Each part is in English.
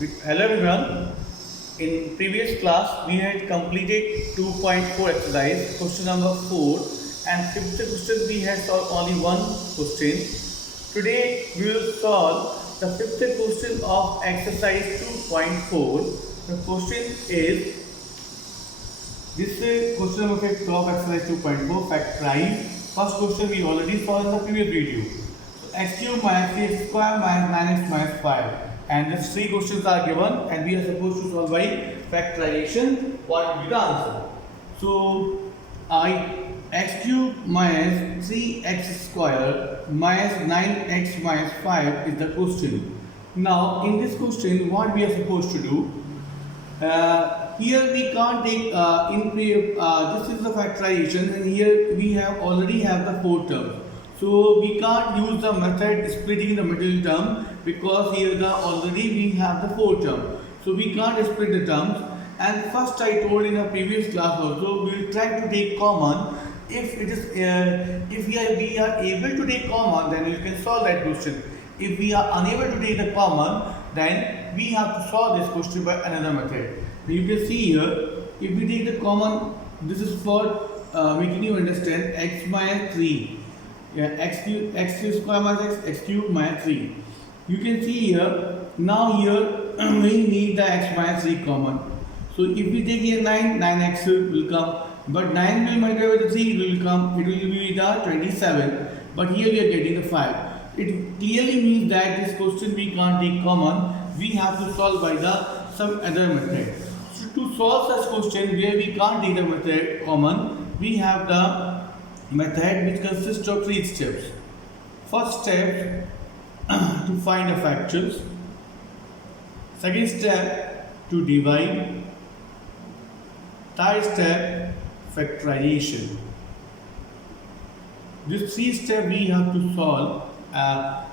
Hello everyone. In previous class, we had completed 2.4 exercise, question number 4, and fifth question we had solved only one question. Today we will solve the fifth question of exercise 2.4. The question is this question number 5 of exercise 2.4 factorize. First question we already solved in the previous video. So x cube minus 3x square minus 9x minus 5. And these three questions are given and we are supposed to solve by factorization. What will be the answer? So x cube minus 3x square minus 9x minus 5 is the question. Now in this question what we are supposed to do? Here we can't take this is the factorization, and here we already have the four terms. So we can't use the method splitting the middle term because here already we have the four term. So we can't split the terms. And first I told in a previous class also we will try to take common. If it is if we are able to take common, then you can solve that question. If we are unable to take the common, then we have to solve this question by another method. You can see here, if we take the common, this is for making you understand x minus 3. X cube square minus x cube minus 3. You can see here, now here we need the x minus 3 common. So if we take here 9x will come, but 9 will multiply with 3, it will come, it will be the 27. But here we are getting the 5. It clearly means that this question we can't take common, we have to solve by some other method. So to solve such question where we can't take the method common, we have the method which consists of three steps. First step to find the factors. Second step to divide. Third step factorization. These three steps we have to solve.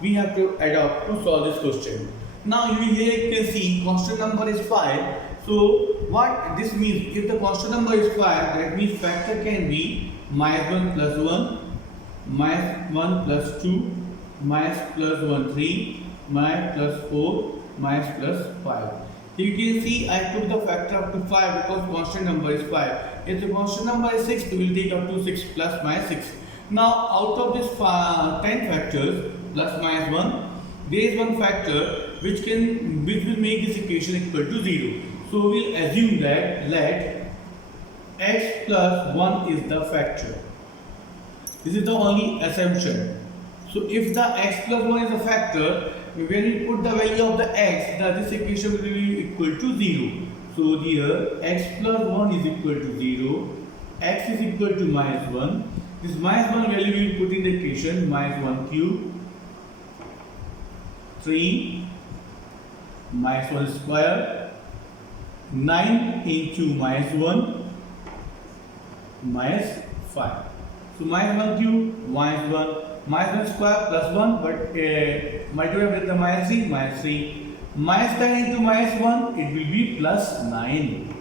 We have to adopt to solve this question. Now here you can see constant number is 5. So what this means, if the constant number is 5, that means factor can be minus 1 plus 1, minus 1 plus 2, minus plus 1 3, minus plus 4, minus plus 5. You can see I took the factor up to 5 because constant number is 5. If the constant number is 6, we will take up to 6 plus minus 6. Now out of this 10 factors plus minus 1, there is one factor which will make this equation equal to 0. So we will assume that let x plus 1 is the factor. This is the only assumption. So if the x plus 1 is a factor, when we put the value of the x, this equation will be equal to 0. So here x plus 1 is equal to 0, x is equal to minus 1. This minus 1 value we will put in the equation minus 1 cube, 3 minus 1 square, 9 into minus 1 minus 5. So minus 1 cube minus 1 minus 1 square plus 1, but multiply with the minus 3, minus 9 into minus 1, it will be plus 9,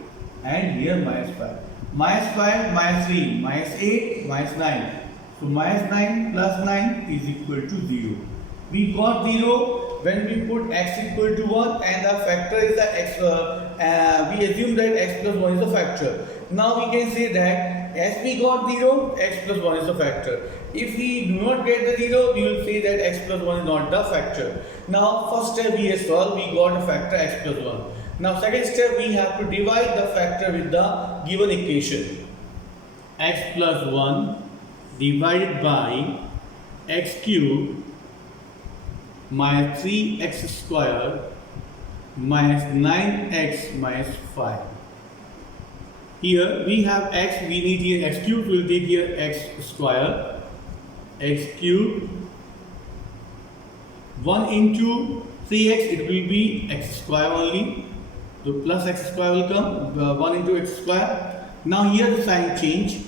and here minus 5. Minus 5 minus 3 minus 8 minus 9. So minus 9 plus 9 is equal to 0. We got 0 when we put x equal to 1 and the factor is the x. We assume that x plus 1 is the factor. Now we can say that as we got 0, x plus 1 is the factor. If we do not get the 0, we will say that x plus 1 is not the factor. Now first step we have solved, we got a factor x plus 1. Now second step we have to divide the factor with the given equation. X plus 1 divided by x cube minus 3x square minus 9x minus 5. Here we have x, we need here x cube, we will take here x square, x cube, 1 into 3x, it will be x square only. So plus x square will come, 1 into x square. Now here the sign change.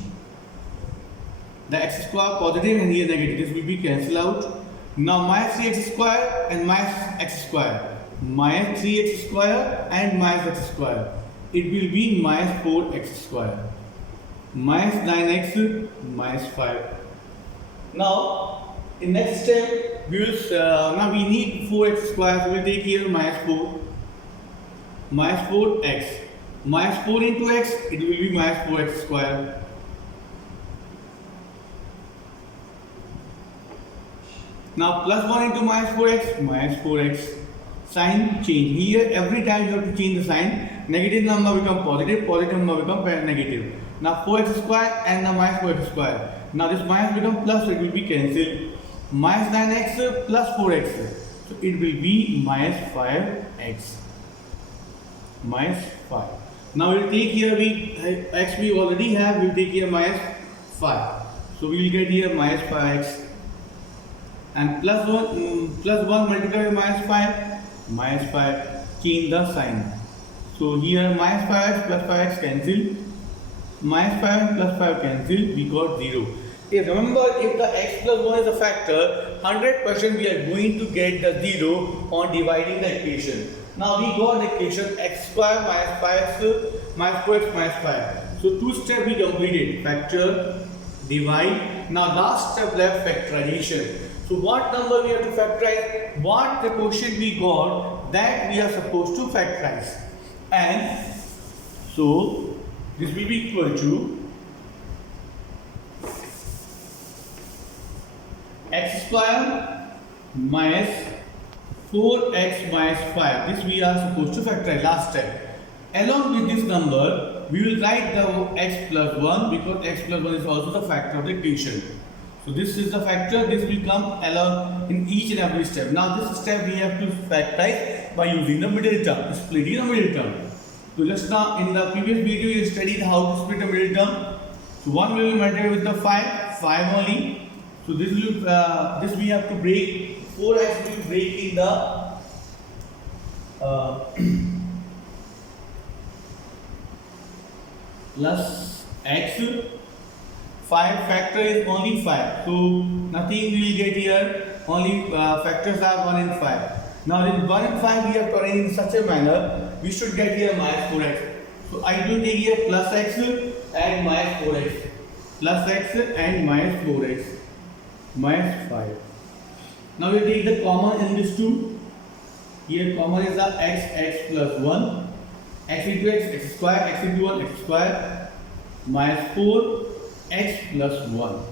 The x square positive and here negative, this will be cancelled out. Now minus 3x square and minus x square, minus 3x square and minus x square, it will be minus 4x square, minus 9x minus 5. Now in next step we will now we need 4x square, so we will take here minus 4, minus 4x. Minus 4 into x, it will be minus 4x square. Now plus 1 into minus 4x, minus 4x. Sign change. Here every time you have to change the sign. Negative number become positive, positive number become negative. Now 4x square and now minus 4x square. Now this minus become plus, so it will be cancelled. Minus 9x plus 4x. So it will be minus 5x. Minus 5. Now we'll take here x we already have, we'll take here minus 5. So we will get here minus 5x. And plus 1 multiplied by minus 5, minus 5, change the sign. So here minus 5x plus 5x cancel, minus 5 plus 5 cancel, we got 0. Remember, if the x plus 1 is a factor, 100% we are going to get the 0 on dividing the equation. Now we got the equation x square minus 5x minus 4x minus 5. So two steps we completed, factor, divide. Now last step left, factorization. So what number we have to factorize? What the question we got, that we are supposed to factorize. And so this will be equal to x square minus 4x minus 5. This we are supposed to factorize last step. Along with this number, we will write the x plus 1 because x plus 1 is also the factor of the equation. So this is the factor, this will come along in each and every step. Now this step we have to factorize by using the middle term, splitting the middle term. So just now in the previous video you studied how to split the middle term. So 1 will be multiplied with the 5 only. So this will this we have to break, 4x will break in the plus x. 5 factor is only 5, so nothing we will get here, only factors are 1 and 5. Now in 1 and 5 we have to arrange in such a manner, we should get here minus 4x. So I will take here plus x and minus 4x, plus x and minus 4x, minus 5. Now we take the common in this 2, here common is the x plus 1, x into x square, x into 1 x square, minus 4 x plus 1,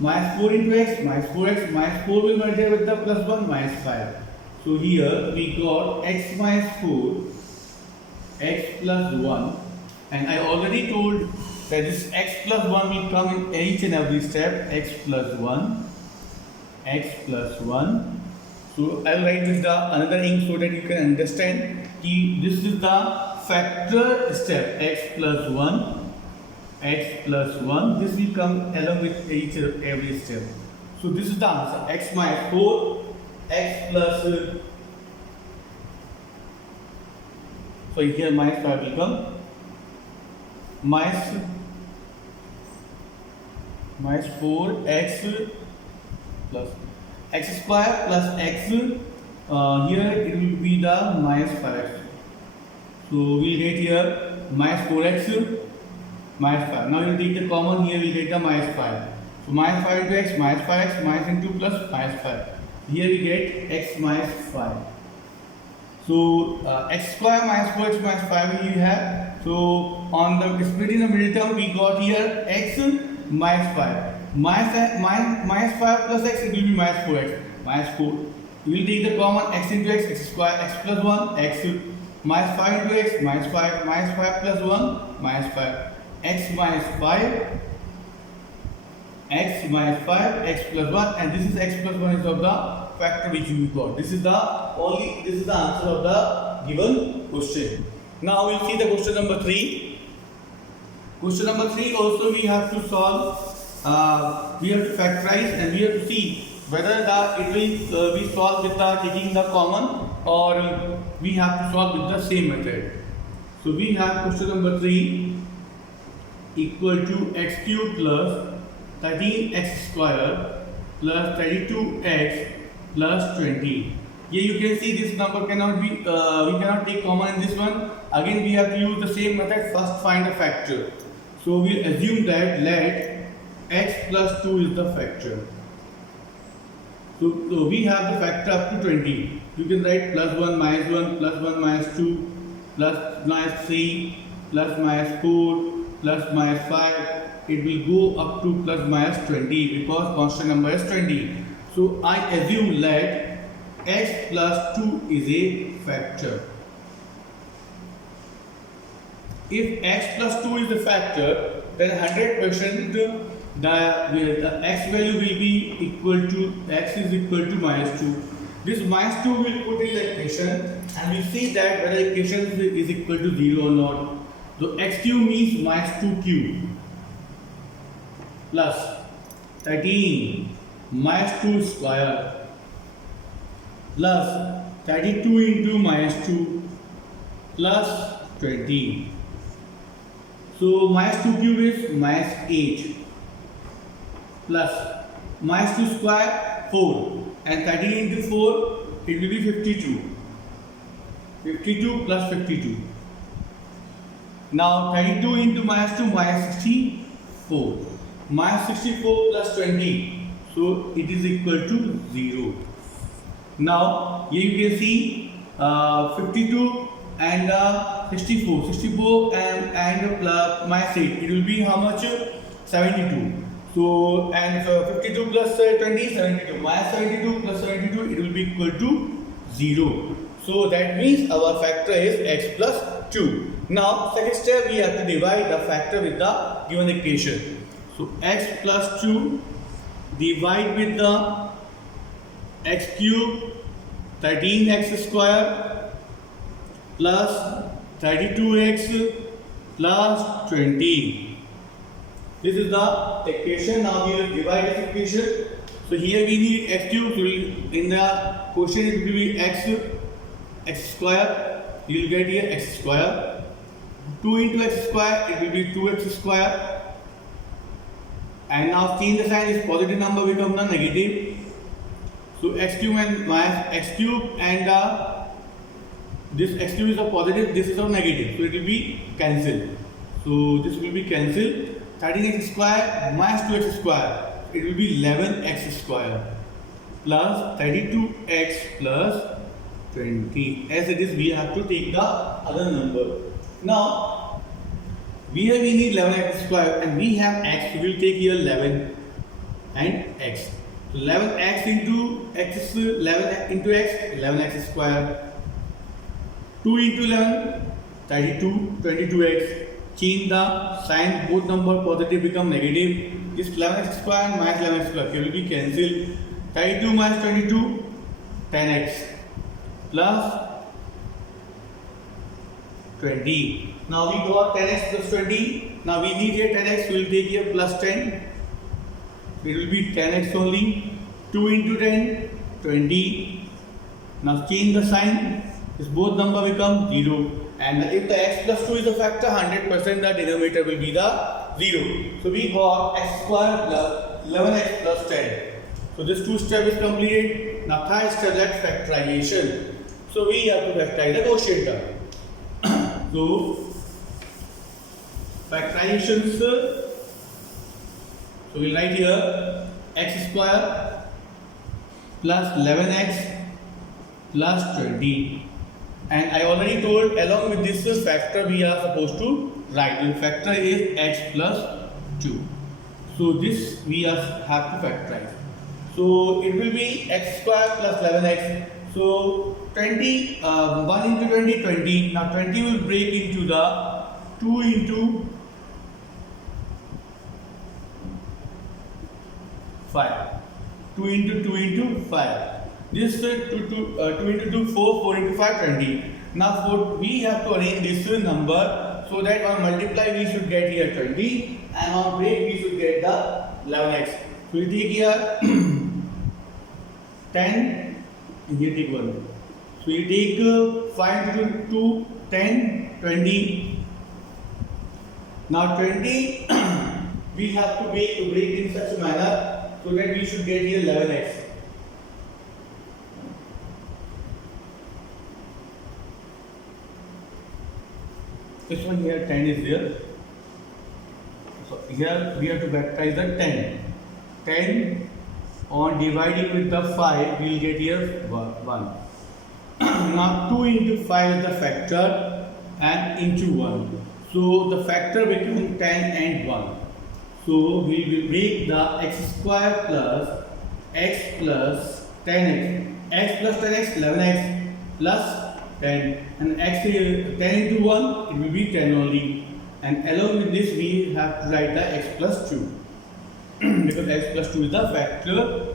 minus 4 into x, minus 4x, minus 4 will multiply with the plus 1, minus 5. So here we got x minus 4, x plus 1, and I already told that this x plus 1 will come in each and every step, x plus 1, x plus 1. So I will write with the another ink so that you can understand. This is the factor step, x plus 1. X plus 1, this will come along with each every step. So this is the answer, x minus 4, x plus, so here minus 5 will come, minus 4x plus x square plus x, here it will be the minus 5x. So we will get here minus 4x, minus 5. Now you will take the common, here we will get the minus 5. So minus 5 into x, minus 5x, minus into plus, minus 5. Here we get x minus 5. So x square minus 4x minus 5 we have. So on the splitting the middle term we got here x minus 5. Minus 5 plus x, it will be minus 4x, minus 4. We will take the common x into x square, x plus 1, x minus 5 into x, minus 5, minus 5 plus 1, minus 5. X minus 5, x minus 5, x plus 1, and this is x plus 1 is of the factor which you got. This is the answer of the given question. Now we will see the question number 3. Question number 3 also we have to solve, we have to factorize and we have to see whether it will be solved with taking the common or we have to solve with the same method. So we have question number 3 equal to x cube plus 13x square plus 32x plus 20. Here you can see this number cannot be, we cannot take common in this one. Again we have to use the same method, first find a factor. So we assume that let x plus 2 is the factor. So we have the factor up to 20. You can write plus 1 minus 1 plus 1 minus 2 plus minus 3 plus minus 4 plus minus 5, it will go up to plus minus 20 because constant number is 20. So I assume that x plus 2 is a factor. If x plus 2 is the factor, then 100% the x value will be equal to x is equal to minus 2. This minus 2 will put in the equation and we see that whether equation is equal to 0 or not. So x cube means minus 2 cube plus 13 minus 2 square plus 32 into minus 2 plus 20. So minus 2 cube is minus 8 plus minus 2 square 4 and 13 into 4 it will be 52. 52 plus 52. Now 32 into minus 2 minus 64. Minus 64 plus 20. So it is equal to 0. Now here you can see 52 and 64. 64 and plus minus 8. It will be how much? 72. So and 52 plus 20 72. Minus 72 plus 72 it will be equal to 0. So that means our factor is x plus 2. Now second step we have to divide the factor with the given equation. So x plus 2 divide with the x cube 13x square plus 32x plus 20. This is the equation. Now we will divide this equation. So here we need x cube. So in the quotient it will be x square. You will get here x square. 2 into x square it will be 2x square. And now change the sign, is positive number become the negative. So x cube and minus x cube and this x cube is a positive, this is a negative. So it will be cancelled. So this will be cancelled. 13x square minus 2x square. It will be 11x square plus 32x plus 20. As it is, we have to take the other number. Now here we need 11x square and we have x. So we will take here 11 and x. So 11x into x, 11 into x, 11x square. 2 into 11, 32, 22x. Change the sign, both number positive become negative. This 11x square and minus 11x square will be cancelled. 32 minus 22, 10x plus 20. Now we got 10x plus 20. Now we need here 10x, we will take here plus 10. It will be 10x only. 2 into 10, 20. Now change the sign. This both number become 0. And if the x plus 2 is a factor, 100% the denominator will be the 0. So we got x square plus 11x plus 10. So this 2 step is completed. Now third step, that's factorization. So we have to factorize the quotient term. So factorizations. So we'll write here x square plus 11x plus 20. And I already told along with this factor we are supposed to write. The factor is x plus 2. So this we have to factorize. So it will be x square plus 11x. So 20, 1 into 20, 20. Now 20 will break into the 2 into 5. 2 into 2 into 5. This 2 into 2, 4, 4 into 5, 20. Now we have to arrange this number so that on multiply we should get here 20 and on break we should get the 11x. So we take here 10 and here take 1. So we take 5 into 2, 10, 20. Now 20 we have to break in such a manner so that we should get here 11x. This one here 10 is there. So here we have to factorize the 10. 10 on dividing with the 5 we will get here 1. Now 2 into 5 is the factor. and into 1. So the factor between 10 and 1. So we will make the x square plus x plus 10x. X plus 10x, 11x plus 10. And x is 10 into 1, it will be 10 only. And along with this, we have to write the x plus 2. Because x plus 2 is the factor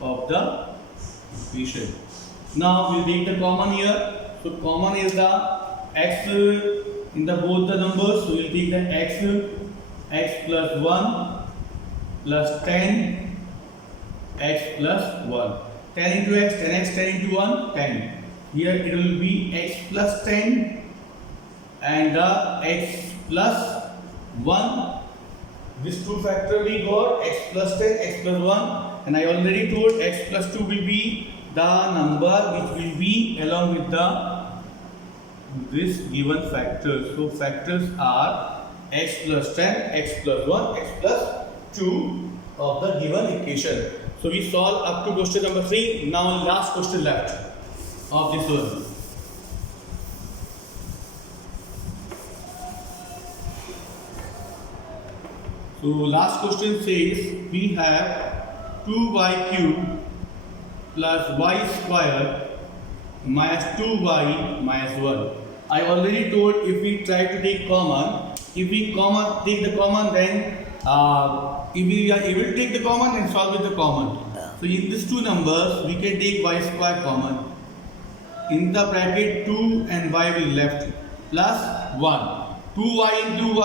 of the equation. Now we'll take the common here. So common is the x in the both the numbers. So we'll take the x plus 1 plus 10 x plus 1. 10 into x, 10x, 10 into 1, 10. Here it will be x plus 10 and the x plus 1. This two factor we got x plus 10, x plus 1, and I already told x plus 2 will be the number which will be along with this given factor. So factors are x plus 10, x plus 1, x plus 2 of the given equation. So we solve up to question number 3. Now last question left of this one. So last question says we have 2y cube plus y square minus 2y minus 1. I already told if we try to take common, if we take the common, then if we are able to take the common and solve with the common. So in these two numbers we can take y square common. In the bracket 2 and y will left plus 1. 2y into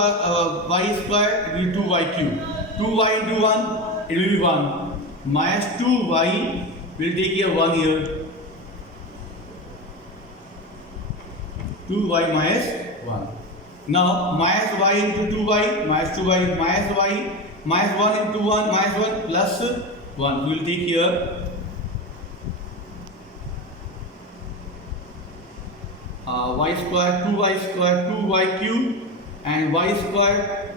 y square, it will be 2y cube. 2y into 1, it will be 1. Minus 2y will take here 1 here. 2y minus 1. Now minus y into 2y, minus 2y, minus y, minus 1 into 1, minus 1 plus 1. We will take here y square, 2y cube and y square.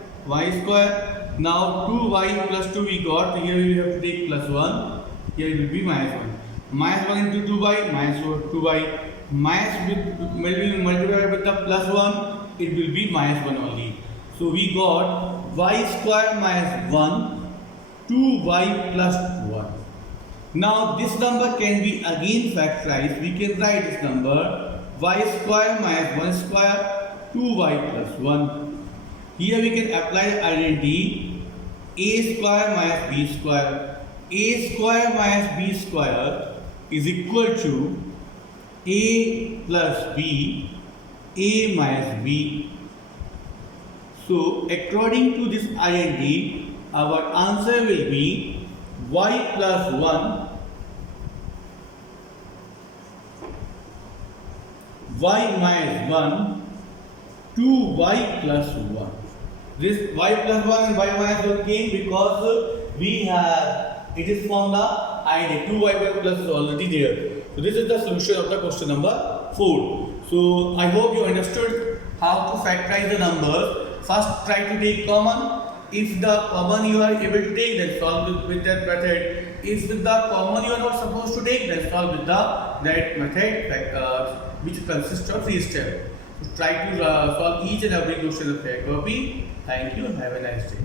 Now 2y plus 2 we got, here we have to take plus 1, here it will be minus 1. Minus 1 into 2y, minus 2y, minus with multiplied with the plus 1, it will be minus 1 only. So we got y square minus 1, 2y plus 1. Now this number can be again factorized. We can write this number y square minus 1 square 2y plus 1. Here we can apply the identity a square minus b square. A square minus b square is equal to a plus b, a minus b. So according to this identity, our answer will be y plus 1, y minus 1, 2y plus 1. This y plus 1 and y minus 1 came because we have, it is from the identity, 2y plus is already there. So this is the solution of the question number 4. So I hope you understood how to factorize the numbers. First try to take common. If the common you are able to take, then solve with that method. If the common you are not supposed to take, then solve with that method which consists of 3 steps. So try to solve each and every question of a copy. Thank you. Have a nice day.